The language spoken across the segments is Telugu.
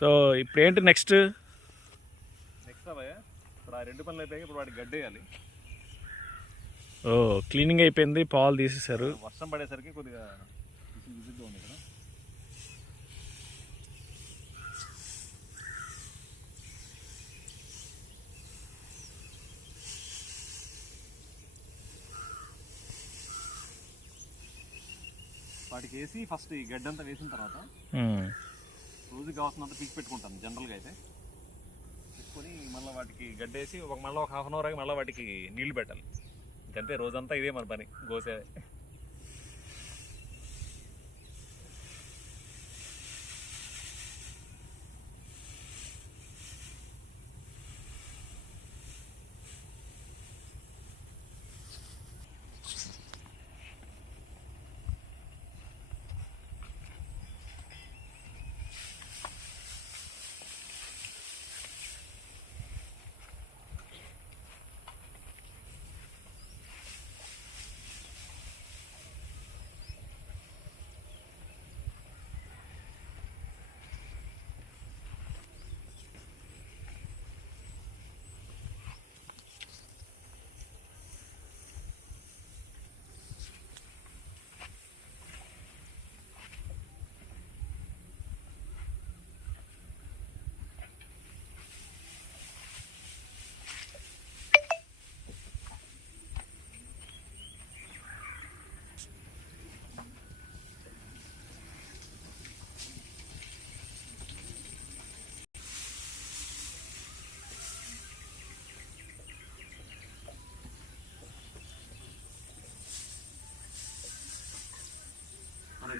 సో ఇప్పుడు ఏంటి నెక్స్ట్ అవయ్యా ఇప్పుడు ఆ 2 పనులు అయిపోయాయి. ఇప్పుడు వాటికి గడ్డి వేయాలి. ఓ క్లీనింగ్ అయిపోయింది, పాలు తీసేశారు. వర్షం పడేసరికి కొద్దిగా విజిట్గా ఉంది ఇక్కడ. వాటికి వేసి ఫస్ట్ ఈ గడ్డి అంతా వేసిన తర్వాత రోజుకి కావాల్సినంత పీక్ పెట్టుకుంటాను జనరల్గా అయితే. పెట్టుకొని మళ్ళీ వాటికి గడ్డి వేసి మళ్ళీ ఒక హాఫ్ అన్ అవర్ ఆగి మళ్ళీ వాటికి నీళ్లు పెట్టాలి. ఇంకంతే, రోజంతా ఇదే మన పని, గోసే.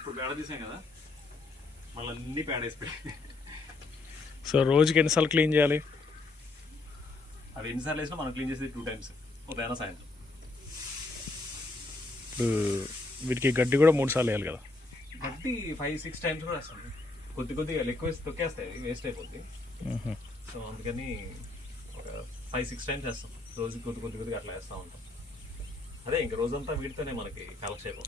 ఇప్పుడు పేడ తీసాం కదా, మళ్ళీ అన్ని పేడ వేసిపోయి. సో రోజుకి ఎన్నిసార్లు క్లీన్ చేయాలి? అవి ఎన్నిసార్లు వేసినా మనం క్లీన్ చేసేది 2 times, ఉదయం సాయంత్రం. ఇప్పుడు వీటికి గడ్డి కూడా 3 సార్లు వేయాలి కదా? గడ్డి 5-6 times కూడా వేస్తాం. కొద్దిగా ఎక్కువ వేసి తొక్కేస్తాయి, వేస్ట్ అయిపోద్ది. సో అందుకని ఒక 5-6 times వేస్తాం. రోజుకి కొద్దిగా అట్లా వేస్తూ ఉంటాం. అదే ఇంక రోజంతా వీటితోనే మనకి కాలక్షేపం.